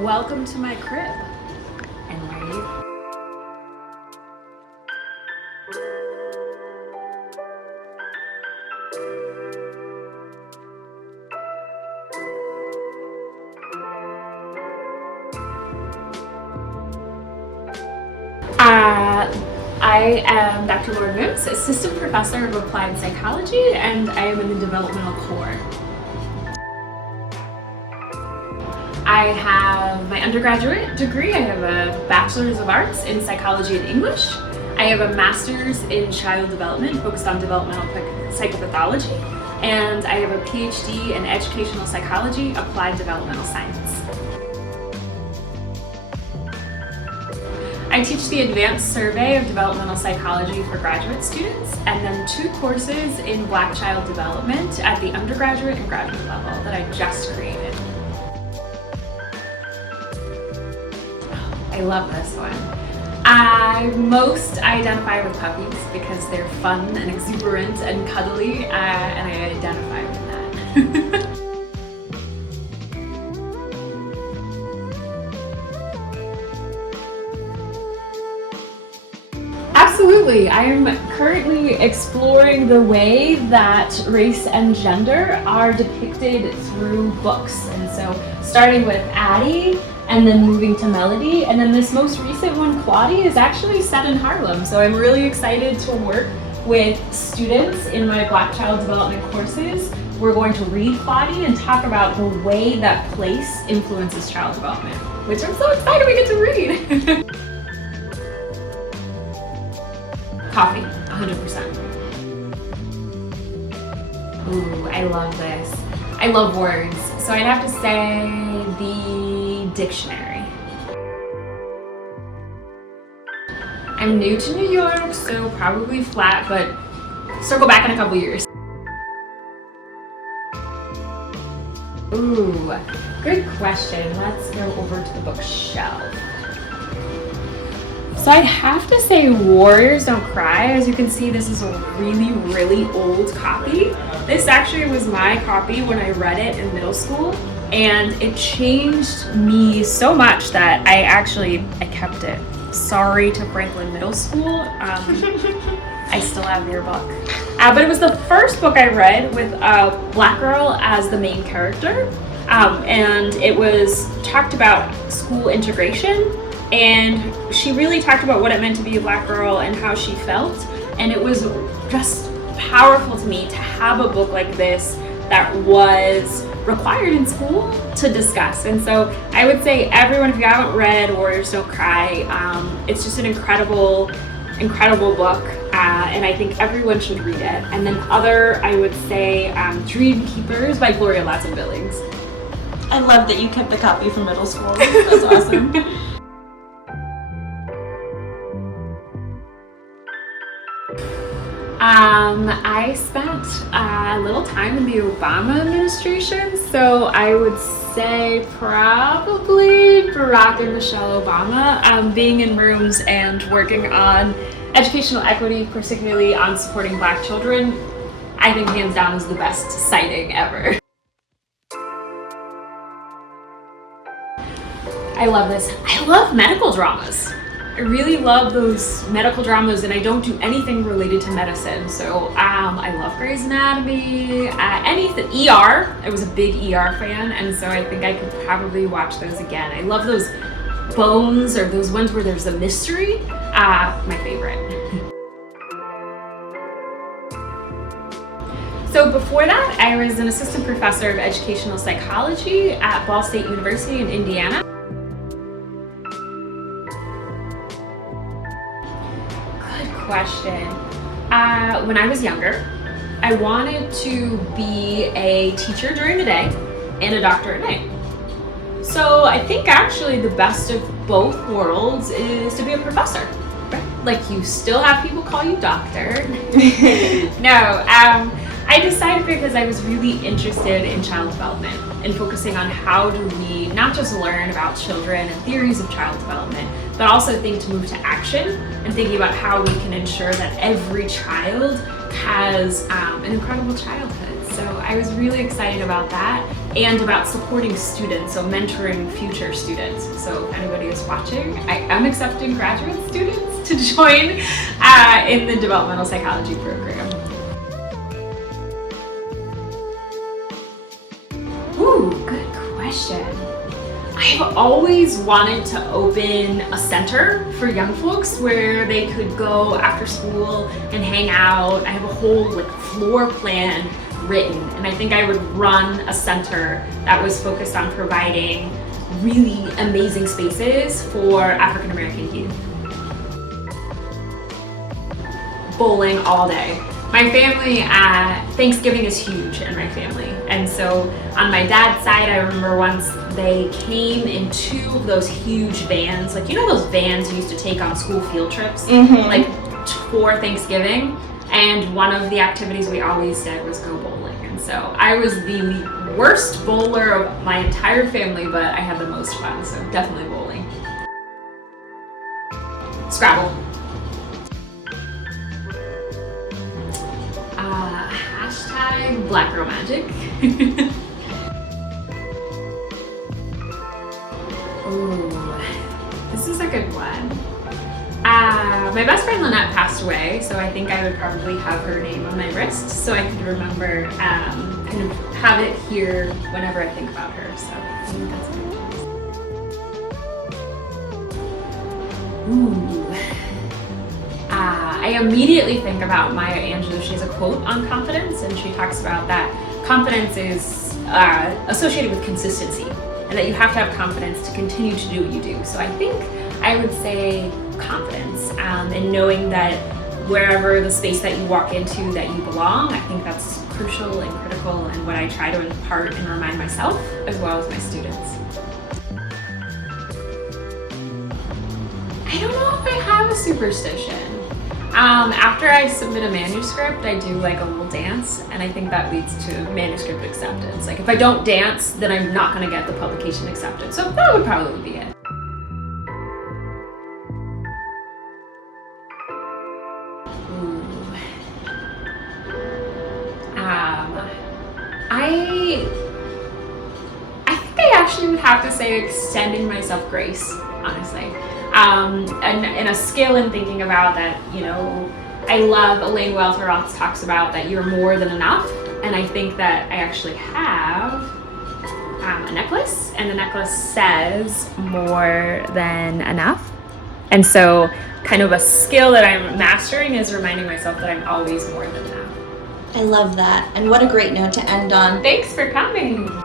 Welcome to my crib. And wave. I am Dr. Lauren Mims, Assistant Professor of Applied Psychology, and I am in the Developmental Core. I have my undergraduate degree. I have a Bachelor's of Arts in Psychology and English. I have a Master's in Child Development focused on developmental psychopathology, and I have a PhD in Educational Psychology, Applied Developmental Science. I teach the Advanced Survey of Developmental Psychology for graduate students, and then 2 courses in Black Child Development at the undergraduate and graduate level that I just created. I love this one. I most identify with puppies because they're fun and exuberant and cuddly, and I identify with that. Absolutely. I am currently exploring the way that race and gender are depicted through books. And so starting with Addie and then moving to Melody, and then this most recent one, Claudie, is actually set in Harlem. So I'm really excited to work with students in my Black Child Development courses. We're going to read Claudie and talk about the way that place influences child development, which I'm so excited we get to read. Coffee, 100%. Ooh, I love this. I love words, so I'd have to say the dictionary. I'm new to New York, so probably flat, but circle back in a couple years. Ooh, good question. Let's go over to the bookshelf. So I'd have to say Warriors Don't Cry. As you can see, this is a really, really old copy. This actually was my copy when I read it in middle school, and it changed me so much that I kept it. Sorry to Franklin Middle School. I still have your book. But it was the first book I read with a Black girl as the main character, and it was talked about school integration. And she really talked about what it meant to be a Black girl and how she felt. And it was just powerful to me to have a book like this that was required in school to discuss. And so I would say everyone, if you haven't read Warriors Don't Cry, it's just an incredible, incredible book. And I think everyone should read it. And then I would say Dream Keepers by Gloria Ladson-Billings. I love that you kept the copy from middle school. That's awesome. I spent a little time in the Obama administration, so I would say probably Barack and Michelle Obama, being in rooms and working on educational equity, particularly on supporting Black children, I think hands down is the best sighting ever. I love this. I love medical dramas. I really love those medical dramas, and I don't do anything related to medicine. So I love Grey's Anatomy, anything, ER. I was a big ER fan, and so I think I could probably watch those again. I love those bones or those ones where there's a mystery. My favorite. So before that, I was an assistant professor of educational psychology at Ball State University in Indiana. Question. When I was younger, I wanted to be a teacher during the day and a doctor at night. So I think actually the best of both worlds is to be a professor. Right? Like, you still have people call you doctor. No, I decided because I was really interested in child development and focusing on how do we not just learn about children and theories of child development, but also think to move to action and thinking about how we can ensure that every child has an incredible childhood. So I was really excited about that. and about supporting students, so mentoring future students. So if anybody is watching, I am accepting graduate students to join in the developmental psychology program. Ooh, good question. I've always wanted to open a center for young folks where they could go after school and hang out. I have a whole floor plan written, and I think I would run a center that was focused on providing really amazing spaces for African American youth. Bowling all day. My family, Thanksgiving is huge in my family. And so on my dad's side, I remember once they came in 2 of those huge vans, like, you know those vans you used to take on school field trips, like for Thanksgiving. And one of the activities we always did was go bowling. And so I was the worst bowler of my entire family, but I had the most fun, so definitely bowling. Scrabble. Hashtag Black Girl Magic. Ooh, this is a good one. My best friend Lynette passed away, so I think I would probably have her name on my wrist so I could remember, kind of have it here whenever I think about her. So I think that's good. Ooh. I immediately think about Maya Angelou. She has a quote on confidence, and she talks about that confidence is associated with consistency, and that you have to have confidence to continue to do what you do. So I think I would say confidence, and knowing that wherever the space that you walk into that you belong. I think that's crucial and critical, and what I try to impart and remind myself as well as my students. I don't know if I have a superstition. After I submit a manuscript, I do like a little dance, and I think that leads to manuscript acceptance. Like if I don't dance, then I'm not gonna get the publication accepted. So that would probably be it. I think I actually would have to say extending myself grace, honestly. And a skill in thinking about that, I love Elaine Welteroth talks about that you're more than enough. And I think that I actually have a necklace, and the necklace says more than enough. And so kind of a skill that I'm mastering is reminding myself that I'm always more than enough. I love that. And what a great note to end on. Thanks for coming.